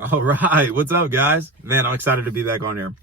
All right, what's up, guys? Man, I'm excited to be back on here.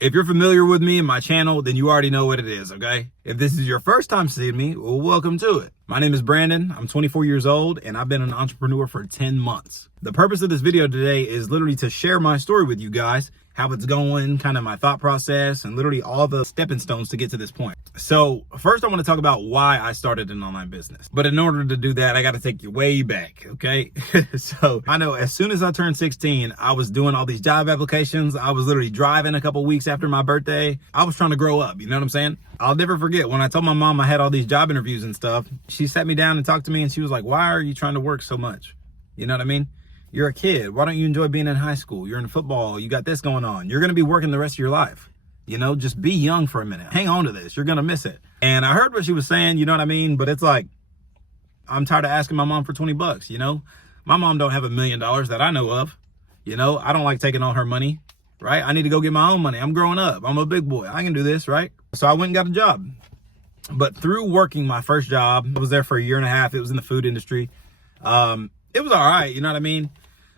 If you're familiar with me and my channel, then you already know what it is, okay? If this is your first time seeing me, well, welcome to it. My name is Brandon. I'm 24 years old, and I've been an entrepreneur for 10 months. The purpose of this video today is literally to share my story with you guys, how it's going, kind of my thought process, and literally all the stepping stones to get to this point. So first I want to talk about why I started an online business. But in order to do that, I got to take you way back, okay? So I know as soon as I turned 16, I was doing all these job applications. I was literally driving a couple weeks after my birthday. I was trying to grow up, you know what I'm saying? I'll never forget when I told my mom I had all these job interviews and stuff, she sat me down and talked to me and she was like, why are you trying to work so much? You know what I mean? You're a kid. Why don't you enjoy being in high school? You're in football. You got this going on. You're going to be working the rest of your life. You know, just be young for a minute. Hang on to this. You're going to miss it. And I heard what she was saying, you know what I mean? But it's like, I'm tired of asking my mom for 20 bucks, you know? My mom don't have $1 million that I know of. You know, I don't like taking all her money, right? I need to go get my own money. I'm growing up. I'm a big boy. I can do this, right? So I went and got a job. But through working my first job, I was there for a year and a half. It was in the food industry. It was all right, you know what I mean?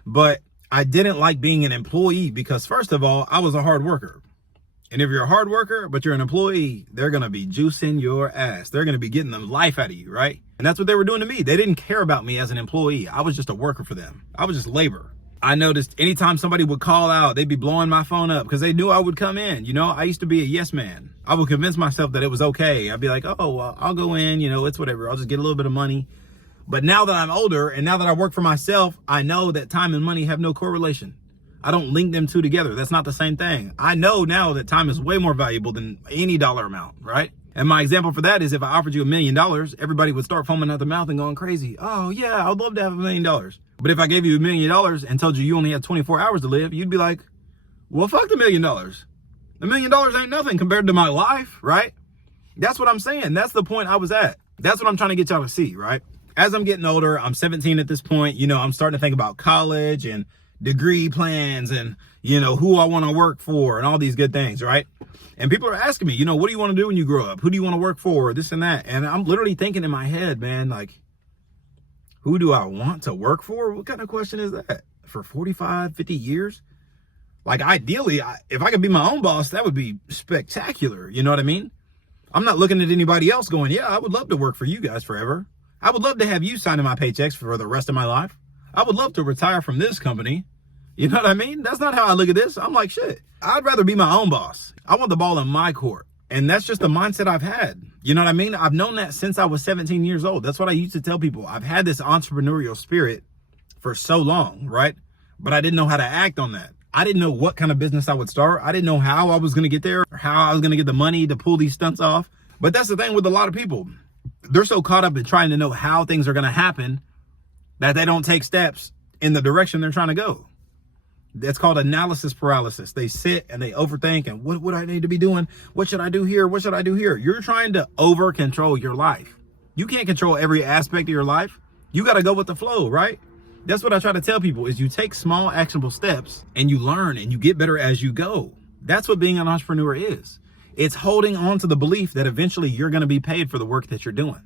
But I didn't like being an employee because first of all, I was a hard worker. And if you're a hard worker, but you're an employee, they're going to be juicing your ass. They're going to be getting the life out of you, right? And that's what they were doing to me. They didn't care about me as an employee. I was just a worker for them. I was just labor. I noticed anytime somebody would call out, they'd be blowing my phone up because they knew I would come in. You know, I used to be a yes man. I would convince myself that it was okay. I'd be like, oh, well, I'll go in, you know, it's whatever. I'll just get a little bit of money. But now that I'm older and now that I work for myself, I know that time and money have no correlation. I don't link them two together. That's not the same thing. I know now that time is way more valuable than any dollar amount, right? And my example for that is if I offered you $1 million, everybody would start foaming at the mouth and going crazy. Oh yeah, I'd love to have $1 million. But if I gave you $1 million and told you you only had 24 hours to live, you'd be like, well, fuck the $1 million. $1 million ain't nothing compared to my life, right? That's what I'm saying. That's the point I was at. That's what I'm trying to get y'all to see, right? As I'm getting older, I'm 17 at this point, you know, I'm starting to think about college and degree plans and, you know, who I want to work for and all these good things, right? And people are asking me, you know, what do you want to do when you grow up? Who do you want to work for? This and that. And I'm literally thinking in my head, man, like, who do I want to work for? What kind of question is that? For 45, 50 years? Like, ideally, if I could be my own boss, that would be spectacular. You know what I mean? I'm not looking at anybody else going, yeah, I would love to work for you guys forever. I would love to have you signing my paychecks for the rest of my life. I would love to retire from this company. You know what I mean? That's not how I look at this. I'm like, shit, I'd rather be my own boss. I want the ball in my court. And that's just the mindset I've had. You know what I mean? I've known that since I was 17 years old. That's what I used to tell people. I've had this entrepreneurial spirit for so long, right? But I didn't know how to act on that. I didn't know what kind of business I would start. I didn't know how I was going to get there or how I was going to get the money to pull these stunts off. But that's the thing with a lot of people. They're so caught up in trying to know how things are going to happen that they don't take steps in the direction they're trying to go. That's called analysis paralysis. They sit and they overthink and what would I need to be doing? What should I do here? What should I do here? You're trying to over control your life. You can't control every aspect of your life. You got to go with the flow, right? That's what I try to tell people is you take small actionable steps and you learn and you get better as you go. That's what being an entrepreneur is. It's holding on to the belief that eventually you're going to be paid for the work that you're doing.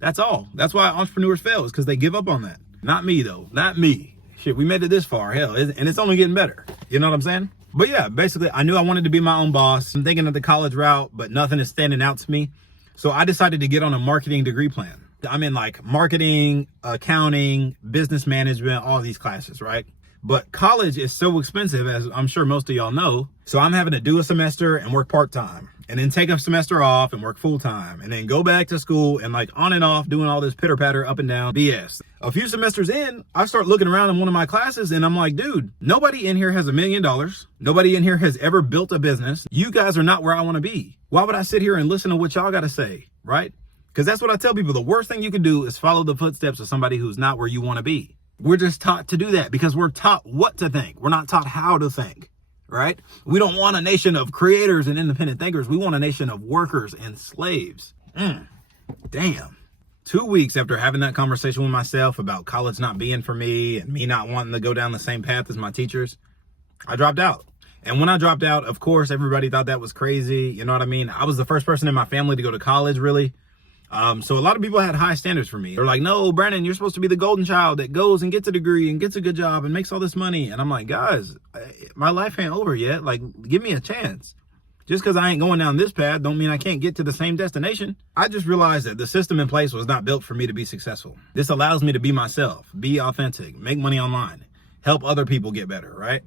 That's all. That's why entrepreneurs fail is because they give up on that. Not me though. Not me. Shit, we made it this far, hell, and it's only getting better. You know what I'm saying? But yeah, basically, I knew I wanted to be my own boss. I'm thinking of the college route, but nothing is standing out to me. So I decided to get on a marketing degree plan. I'm in like marketing, accounting, business management, all these classes, right? But college is so expensive, as I'm sure most of y'all know. So I'm having to do a semester and work part-time and then take a semester off and work full-time and then go back to school and like on and off doing all this pitter-patter up and down BS. A few semesters in, I start looking around in one of my classes and I'm like, dude, nobody in here has $1 million. Nobody in here has ever built a business. You guys are not where I want to be. Why would I sit here and listen to what y'all got to say, right? Because that's what I tell people. The worst thing you can do is follow the footsteps of somebody who's not where you want to be. We're just taught to do that because we're taught what to think. We're not taught how to think, right? We don't want a nation of creators and independent thinkers. We want a nation of workers and slaves. Damn. 2 weeks after having that conversation with myself about college not being for me and me not wanting to go down the same path as my teachers, I dropped out. And when I dropped out, of course, everybody thought that was crazy. You know what I mean? I was the first person in my family to go to college, really. So a lot of people had high standards for me. They're like, no, Brandon, you're supposed to be the golden child that goes and gets a degree and gets a good job and makes all this money. And I'm like, guys, my life ain't over yet. Like, give me a chance. Just because I ain't going down this path don't mean I can't get to the same destination. I just realized that the system in place was not built for me to be successful. This allows me to be myself, be authentic, make money online, help other people get better, right?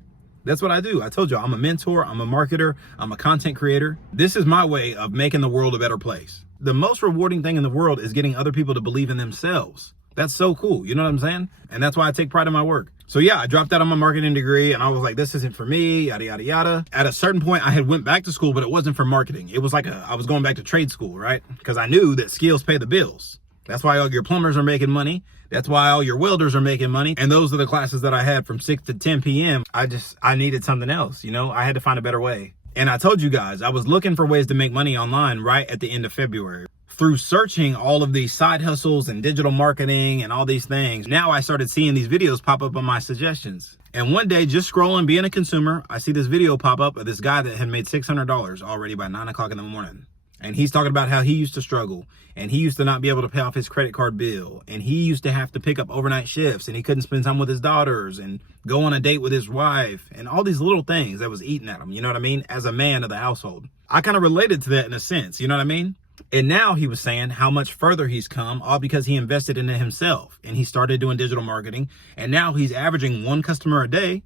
That's what I do. I told you, I'm a mentor, I'm a marketer, I'm a content creator. This is my way of making the world a better place. The most rewarding thing in the world is getting other people to believe in themselves. That's so cool. You know what I'm saying? And that's why I take pride in my work. So yeah, I dropped out on my marketing degree and I was like, this isn't for me, yada, yada, yada. At a certain point, I had went back to school, but it wasn't for marketing. It was like I was going back to trade school, right? Because I knew that skills pay the bills. That's why all your plumbers are making money. That's why all your welders are making money. And those are the classes that I had from 6 to 10 p.m. I needed something else, you know? I had to find a better way. And I told you guys, I was looking for ways to make money online right at the end of February. Through searching all of these side hustles and digital marketing and all these things, now I started seeing these videos pop up on my suggestions. And one day, just scrolling, being a consumer, I see this video pop up of this guy that had made $600 already by 9 o'clock in the morning. And he's talking about how he used to struggle and he used to not be able to pay off his credit card bill. And he used to have to pick up overnight shifts and he couldn't spend time with his daughters and go on a date with his wife and all these little things that was eating at him. You know what I mean? As a man of the household, I kind of related to that in a sense. You know what I mean? And now he was saying how much further he's come, all because he invested in it himself and he started doing digital marketing. And now he's averaging 1 customer a day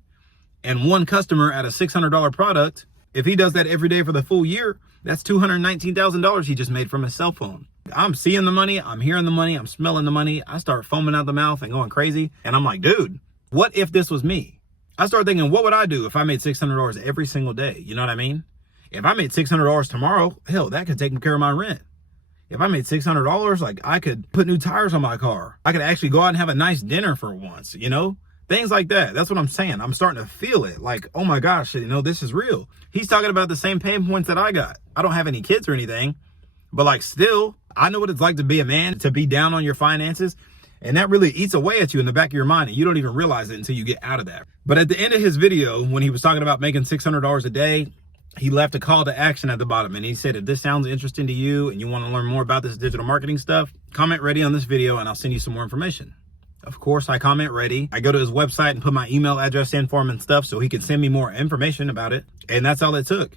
and 1 customer at a $600 product. If he does that every day for the full year, that's $219,000 he just made from his cell phone. I'm seeing the money, I'm hearing the money, I'm smelling the money. I start foaming out the mouth and going crazy. And I'm like, dude, what if this was me? I start thinking, what would I do if I made $600 every single day? You know what I mean? If I made $600 tomorrow, hell, that could take care of my rent. If I made $600, like I could put new tires on my car. I could actually go out and have a nice dinner for once, you know? Things like that. That's what I'm saying. I'm starting to feel it. Like, oh my gosh, you know, this is real. He's talking about the same pain points that I got. I don't have any kids or anything, but like still, I know what it's like to be a man, to be down on your finances. And that really eats away at you in the back of your mind. And you don't even realize it until you get out of that. But at the end of his video, when he was talking about making $600 a day, he left a call to action at the bottom. And he said, if this sounds interesting to you and you want to learn more about this digital marketing stuff, comment ready on this video and I'll send you some more information. Of course, I comment ready. I go to his website and put my email address in for him and stuff so he can send me more information about it. And that's all it took.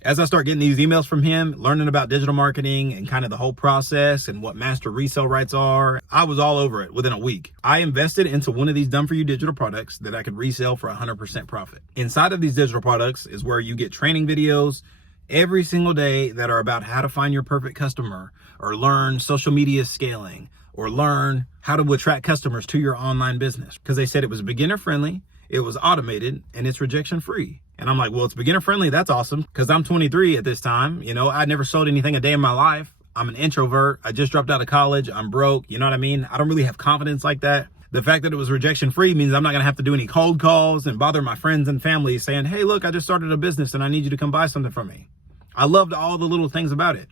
As I start getting these emails from him, learning about digital marketing and kind of the whole process and what master resale rights are, I was all over it within a week. I invested into one of these done for you digital products that I could resell for 100% profit. Inside of these digital products is where you get training videos every single day that are about how to find your perfect customer or learn social media scaling or learn how to attract customers to your online business. Because they said it was beginner friendly, it was automated, and it's rejection free. And I'm like, well, it's beginner friendly. That's awesome. Because I'm 23 at this time. You know, I never sold anything a day in my life. I'm an introvert. I just dropped out of college. I'm broke. You know what I mean? I don't really have confidence like that. The fact that it was rejection free means I'm not going to have to do any cold calls and bother my friends and family saying, hey, look, I just started a business and I need you to come buy something from me. I loved all the little things about it.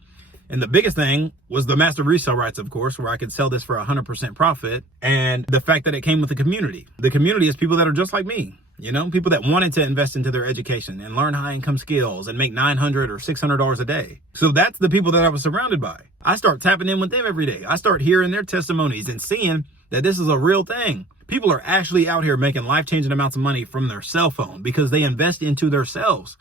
And the biggest thing was the master resale rights, of course, where I could sell this for 100% profit. And the fact that it came with a community. The community is people that are just like me, you know, people that wanted to invest into their education and learn high income skills and make $900 or $600 a day. So that's the people that I was surrounded by. I start tapping in with them every day. I start hearing their testimonies and seeing that this is a real thing. People are actually out here making life-changing amounts of money from their cell phone because they invest into themselves.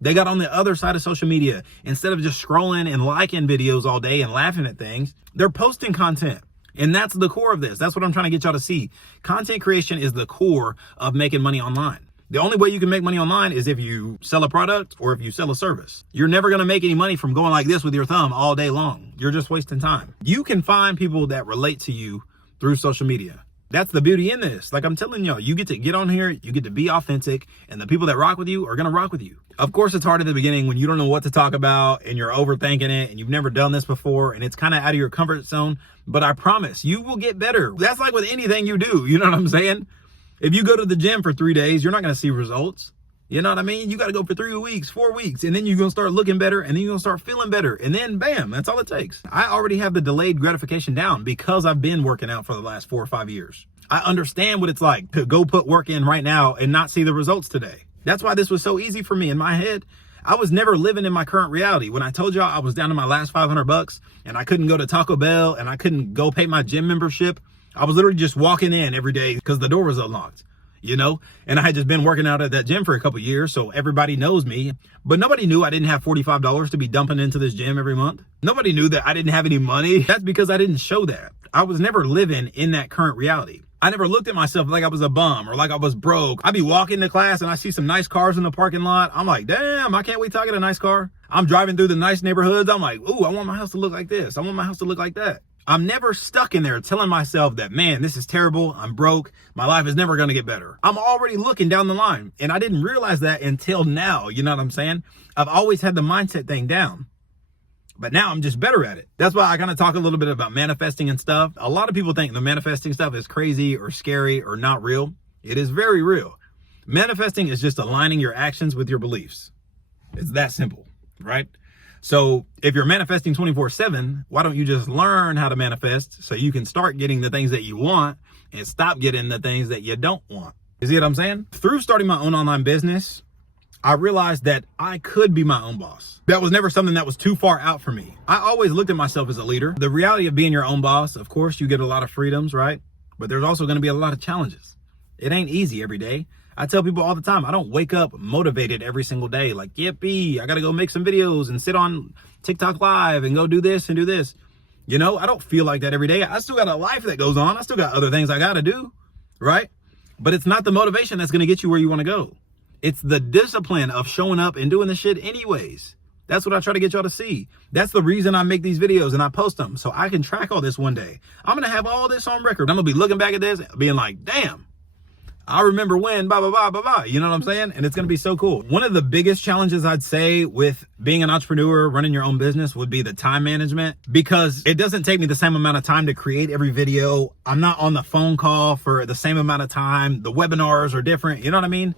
They got on the other side of social media. Instead of just scrolling and liking videos all day and laughing at things, they're posting content. And that's the core of this. That's what I'm trying to get y'all to see. Content creation is the core of making money online. The only way you can make money online is if you sell a product or if you sell a service. You're never going to make any money from going like this with your thumb all day long. You're just wasting time. You can find people that relate to you through social media. That's the beauty in this. Like I'm telling y'all, you get to get on here, you get to be authentic, and the people that rock with you are going to rock with you. Of course, it's hard at the beginning when you don't know what to talk about and you're overthinking it and you've never done this before and it's kind of out of your comfort zone. But I promise you will get better. That's like with anything you do. You know what I'm saying? If you go to the gym for 3 days, you're not going to see results. You know what I mean? You got to go for 3 weeks, 4 weeks, and then you're going to start looking better, and then you're going to start feeling better, and then bam, that's all it takes. I already have the delayed gratification down because I've been working out for the last 4 or 5 years. I understand what it's like to go put work in right now and not see the results today. That's why this was so easy for me in my head. I was never living in my current reality. When I told y'all I was down to my last $500 and I couldn't go to Taco Bell and I couldn't go pay my gym membership, I was literally just walking in every day because the door was unlocked, you know? And I had just been working out at that gym for a couple of years, so everybody knows me. But nobody knew I didn't have $45 to be dumping into this gym every month. Nobody knew that I didn't have any money. That's because I didn't show that. I was never living in that current reality. I never looked at myself like I was a bum or like I was broke. I'd be walking to class and I see some nice cars in the parking lot. I'm like, damn, I can't wait till I get a nice car. I'm driving through the nice neighborhoods. I'm like, ooh, I want my house to look like this. I want my house to look like that. I'm never stuck in there telling myself that, man, this is terrible. I'm broke. My life is never going to get better. I'm already looking down the line. And I didn't realize that until now. You know what I'm saying? I've always had the mindset thing down. But now I'm just better at it. That's why I kind of talk a little bit about manifesting and stuff. A lot of people think the manifesting stuff is crazy or scary or not real. It is very real. Manifesting is just aligning your actions with your beliefs. It's that simple, right? So if you're manifesting 24/7, why don't you just learn how to manifest so you can start getting the things that you want and stop getting the things that you don't want? You see what I'm saying? Through starting my own online business, I realized that I could be my own boss. That was never something that was too far out for me. I always looked at myself as a leader. The reality of being your own boss, of course, you get a lot of freedoms, right? But there's also going to be a lot of challenges. It ain't easy every day. I tell people all the time, I don't wake up motivated every single day. Like, yippee, I got to go make some videos and sit on TikTok live and go do this and do this. You know, I don't feel like that every day. I still got a life that goes on. I still got other things I got to do, right? But it's not the motivation that's going to get you where you want to go. It's the discipline of showing up and doing the shit anyways. That's what I try to get y'all to see. That's the reason I make these videos and I post them, so I can track all this one day. I'm going to have all this on record. I'm going to be looking back at this being like, damn, I remember when, blah, blah, blah, blah, blah. You know what I'm saying? And it's going to be so cool. One of the biggest challenges I'd say with being an entrepreneur, running your own business, would be the time management, because it doesn't take me the same amount of time to create every video. I'm not on the phone call for the same amount of time. The webinars are different. You know what I mean?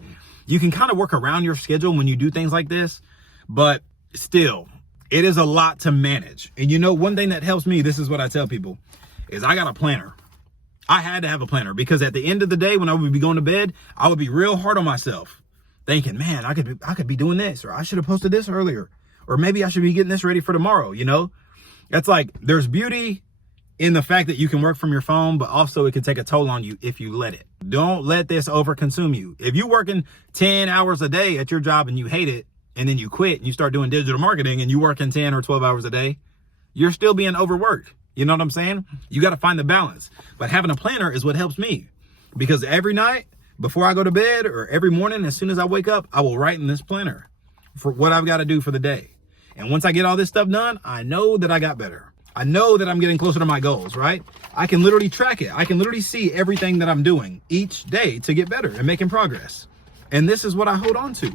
You can kind of work around your schedule when you do things like this, but still, it is a lot to manage. And you know, one thing that helps me, this is what I tell people, is I got a planner. I had to have a planner because at the end of the day, when I would be going to bed, I would be real hard on myself thinking, man, I could be doing this, or I should have posted this earlier, or maybe I should be getting this ready for tomorrow. You know, that's like, there's beauty in the fact that you can work from your phone, but also it can take a toll on you if you let it. Don't let this overconsume you. If you're working 10 hours a day at your job and you hate it, and then you quit and you start doing digital marketing and you working 10 or 12 hours a day, you're still being overworked. You know what I'm saying? You got to find the balance. But having a planner is what helps me, because every night before I go to bed or every morning, as soon as I wake up, I will write in this planner for what I've got to do for the day. And once I get all this stuff done, I know that I got better. I know that I'm getting closer to my goals, right? I can literally track it. I can literally see everything that I'm doing each day to get better and making progress. And this is what I hold on to.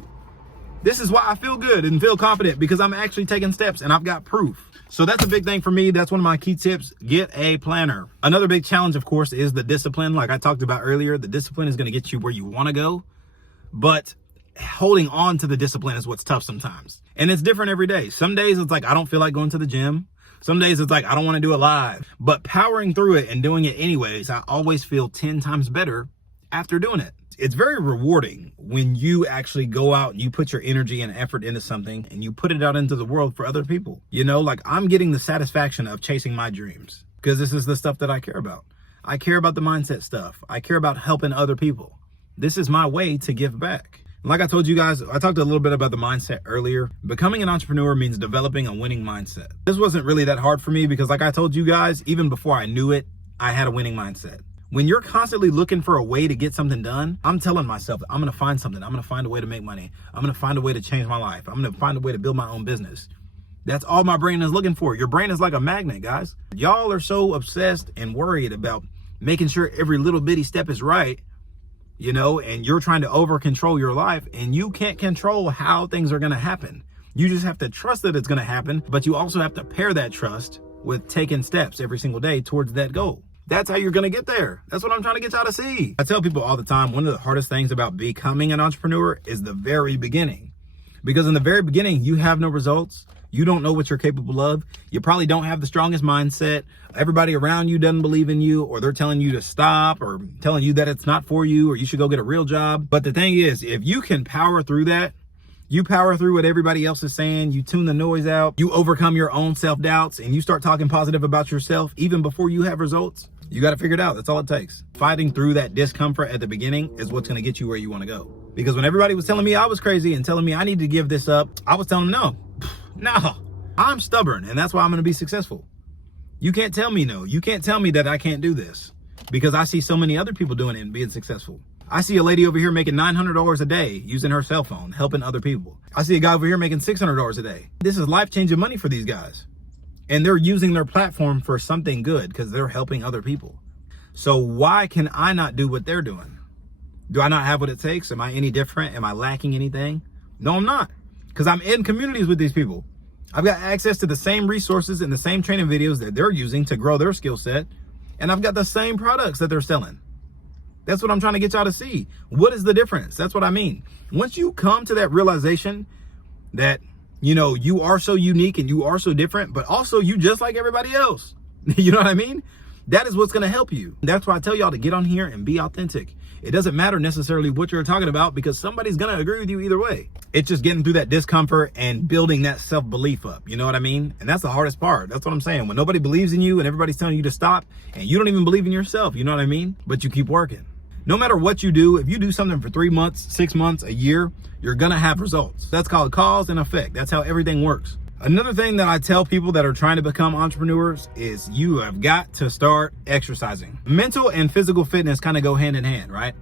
This is why I feel good and feel confident, because I'm actually taking steps and I've got proof. So that's a big thing for me. That's one of my key tips. Get a planner. Another big challenge, of course, is the discipline. Like I talked about earlier, the discipline is going to get you where you want to go, but holding on to the discipline is what's tough sometimes. And it's different every day. Some days it's like, I don't feel like going to the gym. Some days it's like, I don't want to do it live, but powering through it and doing it anyways, I always feel 10 times better after doing it. It's very rewarding when you actually go out and you put your energy and effort into something and you put it out into the world for other people. You know, like I'm getting the satisfaction of chasing my dreams because this is the stuff that I care about. I care about the mindset stuff. I care about helping other people. This is my way to give back. Like I told you guys, I talked a little bit about the mindset earlier. Becoming an entrepreneur means developing a winning mindset. This wasn't really that hard for me because like I told you guys, even before I knew it, I had a winning mindset. When you're constantly looking for a way to get something done, I'm telling myself, I'm going to find something. I'm going to find a way to make money. I'm going to find a way to change my life. I'm going to find a way to build my own business. That's all my brain is looking for. Your brain is like a magnet, guys. Y'all are so obsessed and worried about making sure every little bitty step is right, you know, and you're trying to over control your life, and you can't control how things are going to happen. You just have to trust that it's going to happen, but you also have to pair that trust with taking steps every single day towards that goal. That's how you're going to get there. That's what I'm trying to get y'all to see. I tell people all the time, one of the hardest things about becoming an entrepreneur is the very beginning. Because in the very beginning, you have no results. You don't know what you're capable of. You probably don't have the strongest mindset. Everybody around you doesn't believe in you, or they're telling you to stop, or telling you that it's not for you, or you should go get a real job. But the thing is, if you can power through that You power through what everybody else is saying. You tune the noise out. You overcome your own self-doubts and you start talking positive about yourself even before you have results. You got to figure it out. That's all it takes. Fighting through that discomfort at the beginning is what's going to get you where you want to go. Because when everybody was telling me I was crazy and telling me I need to give this up, I was telling them no, I'm stubborn and that's why I'm going to be successful. You can't tell me no. You can't tell me that I can't do this because I see so many other people doing it and being successful. I see a lady over here making $900 a day using her cell phone, helping other people. I see a guy over here making $600 a day. This is life-changing money for these guys. And they're using their platform for something good because they're helping other people. So why can I not do what they're doing? Do I not have what it takes? Am I any different? Am I lacking anything? No, I'm not. Because I'm in communities with these people. I've got access to the same resources and the same training videos that they're using to grow their skill set. And I've got the same products that they're selling. That's what I'm trying to get y'all to see. What is the difference? That's what I mean. Once you come to that realization that, you know, you are so unique and you are so different, but also you just like everybody else. You know what I mean? That is what's going to help you. That's why I tell y'all to get on here and be authentic. It doesn't matter necessarily what you're talking about because somebody's going to agree with you either way. It's just getting through that discomfort and building that self-belief up. You know what I mean? And that's the hardest part. That's what I'm saying. When nobody believes in you and everybody's telling you to stop and you don't even believe in yourself, you know what I mean? But you keep working. No matter what you do, if you do something for 3 months, 6 months, a year, you're going to have results. That's called cause and effect. That's how everything works. Another thing that I tell people that are trying to become entrepreneurs is you have got to start exercising. Mental and physical fitness kind of go hand in hand, right?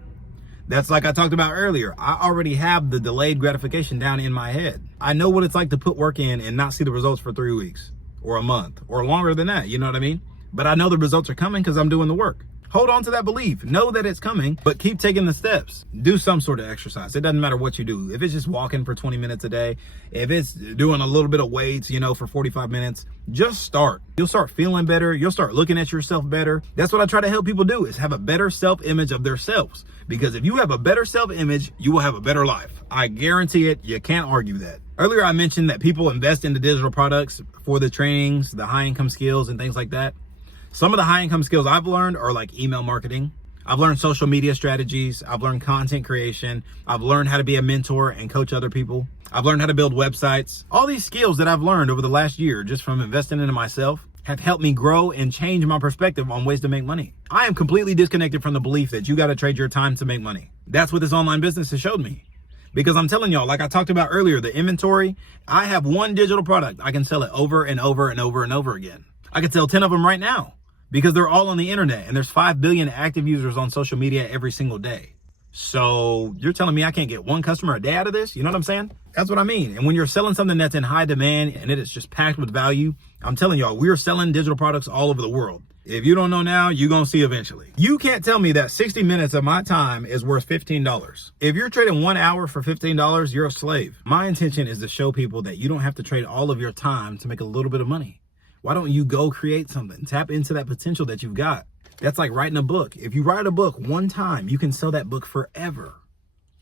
That's like I talked about earlier. I already have the delayed gratification down in my head. I know what it's like to put work in and not see the results for 3 weeks or a month or longer than that. You know what I mean? But I know the results are coming because I'm doing the work. Hold on to that belief. Know that it's coming, but keep taking the steps. Do some sort of exercise. It doesn't matter what you do. If it's just walking for 20 minutes a day, if it's doing a little bit of weights, you know, for 45 minutes, just start. You'll start feeling better. You'll start looking at yourself better. That's what I try to help people do, is have a better self-image of themselves. Because if you have a better self-image, you will have a better life. I guarantee it. You can't argue that. Earlier, I mentioned that people invest into digital products for the trainings, the high income skills and things like that. Some of the high income skills I've learned are like email marketing. I've learned social media strategies. I've learned content creation. I've learned how to be a mentor and coach other people. I've learned how to build websites. All these skills that I've learned over the last year just from investing into myself have helped me grow and change my perspective on ways to make money. I am completely disconnected from the belief that you got to trade your time to make money. That's what this online business has showed me. Because I'm telling y'all, like I talked about earlier, the inventory, I have one digital product. I can sell it over and over and over and over again. I could sell 10 of them right now because they're all on the internet and there's 5 billion active users on social media every single day. So you're telling me I can't get one customer a day out of this? You know what I'm saying? That's what I mean. And when you're selling something that's in high demand and it is just packed with value, I'm telling y'all, we're selling digital products all over the world. If you don't know now, you're going to see eventually. You can't tell me that 60 minutes of my time is worth $15. If you're trading 1 hour for $15, you're a slave. My intention is to show people that you don't have to trade all of your time to make a little bit of money. Why don't you go create something? Tap into that potential that you've got. That's like writing a book. If you write a book one time, you can sell that book forever,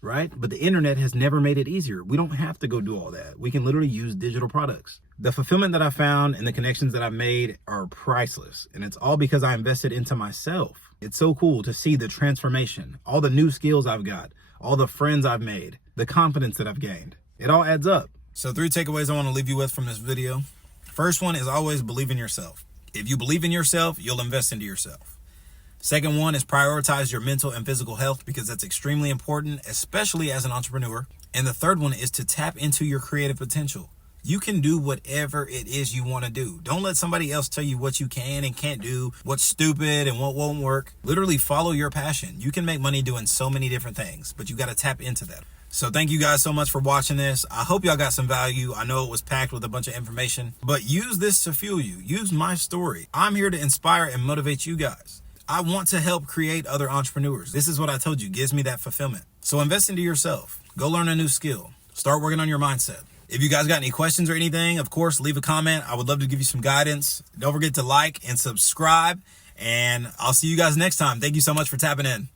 right? But the internet has never made it easier. We don't have to go do all that. We can literally use digital products. The fulfillment that I found and the connections that I've made are priceless. And it's all because I invested into myself. It's so cool to see the transformation, all the new skills I've got, all the friends I've made, the confidence that I've gained. It all adds up. So 3 takeaways I want to leave you with from this video. First one is always believe in yourself. If you believe in yourself, you'll invest into yourself. Second one is prioritize your mental and physical health because that's extremely important, especially as an entrepreneur. And the third one is to tap into your creative potential. You can do whatever it is you want to do. Don't let somebody else tell you what you can and can't do, what's stupid and what won't work. Literally follow your passion. You can make money doing so many different things, but you got to tap into that. So thank you guys so much for watching this. I hope y'all got some value. I know it was packed with a bunch of information, but use this to fuel you. Use my story. I'm here to inspire and motivate you guys. I want to help create other entrepreneurs. This is what I told you gives me that fulfillment. So invest into yourself. Go learn a new skill. Start working on your mindset. If you guys got any questions or anything, of course, leave a comment. I would love to give you some guidance. Don't forget to like and subscribe, and I'll see you guys next time. Thank you so much for tapping in.